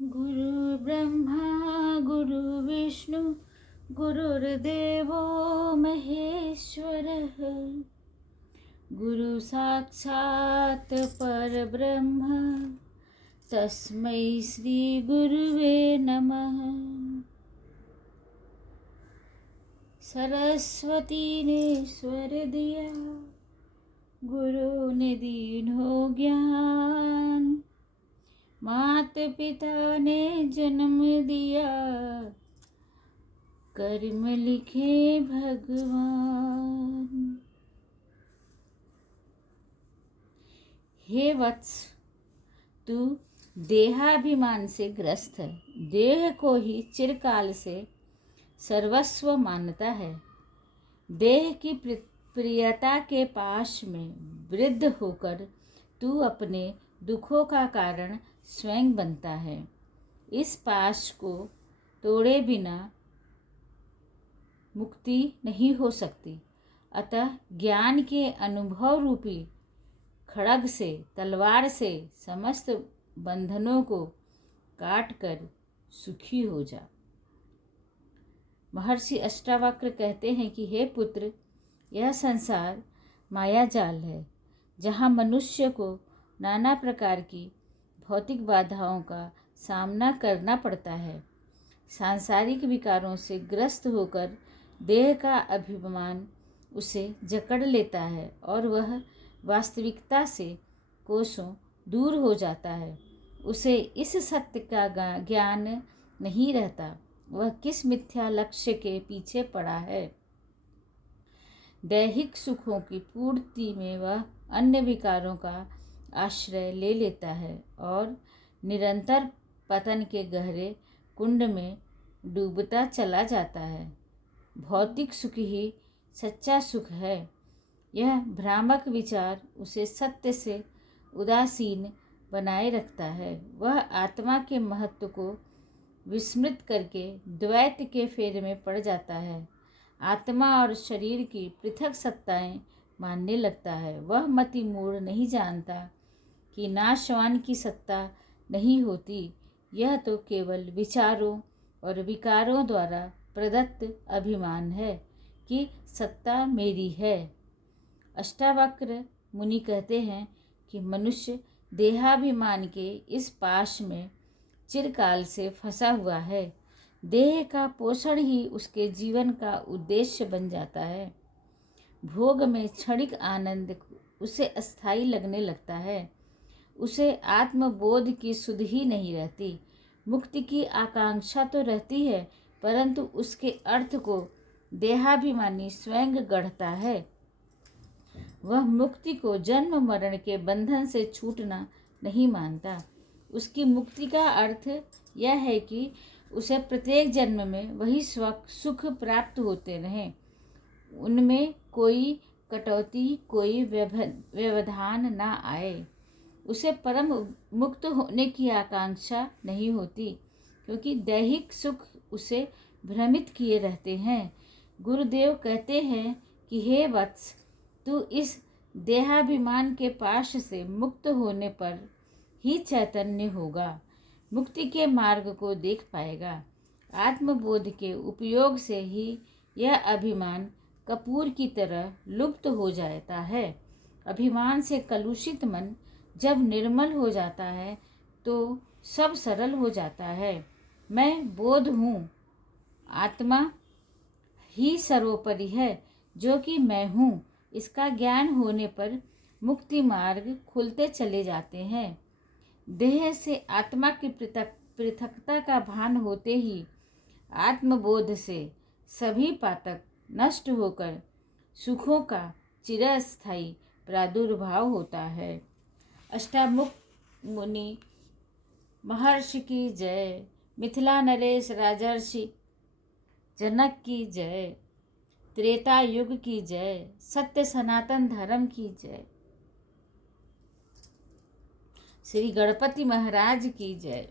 गुरु ब्रह्मा गुरु विष्णु गुरुर्देवो महेश्वरः गुरु साक्षात् परब्रह्म तस्मै श्री गुरुवे नमः। सरस्वती ने स्वर दिया, गुरु ने दीन्हो ज्ञान, मात पिता ने जन्म दिया, कर्म लिखे भगवान। हे वत्स, तू देहाभिमान से ग्रस्त है, देह को ही चिरकाल से सर्वस्व मानता है। देह की प्रियता के पाश में वृद्ध होकर तू अपने दुखों का कारण स्वयं बनता है। इस पाश को तोड़े बिना मुक्ति नहीं हो सकती। अतः ज्ञान के अनुभव रूपी खड्ग से, तलवार से समस्त बंधनों को काट कर सुखी हो जा। महर्षि अष्टावक्र कहते हैं कि हे पुत्र, यह संसार मायाजाल है, जहाँ मनुष्य को नाना प्रकार की भौतिक बाधाओं का सामना करना पड़ता है। सांसारिक विकारों से ग्रस्त होकर देह का अभिमान उसे जकड़ लेता है और वह वास्तविकता से कोसों दूर हो जाता है। उसे इस सत्य का ज्ञान नहीं रहता, वह किस मिथ्या लक्ष्य के पीछे पड़ा है। दैहिक सुखों की पूर्ति में वह अन्य विकारों का आश्रय ले लेता है और निरंतर पतन के गहरे कुंड में डूबता चला जाता है। भौतिक सुख ही सच्चा सुख है। यह भ्रामक विचार उसे सत्य से उदासीन बनाए रखता है। वह आत्मा के महत्व को विस्मृत करके द्वैत के फेर में पड़ जाता है। आत्मा और शरीर की पृथक सत्ताएं मानने लगता है। वह मति मूढ़ नहीं जानता कि नाशवान की सत्ता नहीं होती। यह तो केवल विचारों और विकारों द्वारा प्रदत्त अभिमान है कि सत्ता मेरी है। अष्टावक्र मुनि कहते हैं कि मनुष्य देहाभिमान के इस पाश में चिरकाल से फंसा हुआ है। देह का पोषण ही उसके जीवन का उद्देश्य बन जाता है। भोग में क्षणिक आनंद उसे अस्थायी लगने लगता है। उसे आत्मबोध की सुध ही नहीं रहती। मुक्ति की आकांक्षा तो रहती है, परंतु उसके अर्थ को देहाभिमानी स्वयं गढ़ता है। वह मुक्ति को जन्म मरण के बंधन से छूटना नहीं मानता। उसकी मुक्ति का अर्थ यह है कि उसे प्रत्येक जन्म में वही सुख प्राप्त होते रहें, उनमें कोई कटौती, कोई व्यवधान ना आए। उसे परम मुक्त होने की आकांक्षा नहीं होती, क्योंकि दैहिक सुख उसे भ्रमित किए रहते हैं। गुरुदेव कहते हैं कि हे वत्स, तू इस देहाभिमान के पाश से मुक्त होने पर ही चैतन्य होगा, मुक्ति के मार्ग को देख पाएगा। आत्मबोध के उपयोग से ही यह अभिमान कपूर की तरह लुप्त हो जाता है। अभिमान से कलुषित मन जब निर्मल हो जाता है तो सब सरल हो जाता है। मैं बोध हूँ, आत्मा ही सर्वोपरि है, जो कि मैं हूँ। इसका ज्ञान होने पर मुक्ति मार्ग खुलते चले जाते हैं। देह से आत्मा की पृथकता का भान होते ही आत्मबोध से सभी पातक नष्ट होकर सुखों का चिरस्थायी प्रादुर्भाव होता है। अष्टामुख मुनि महर्षि की जय। मिथिला नरेश राजर्षि जनक की जय। त्रेता युग की जय। सत्य सनातन धर्म की जय। श्री गणपति महाराज की जय।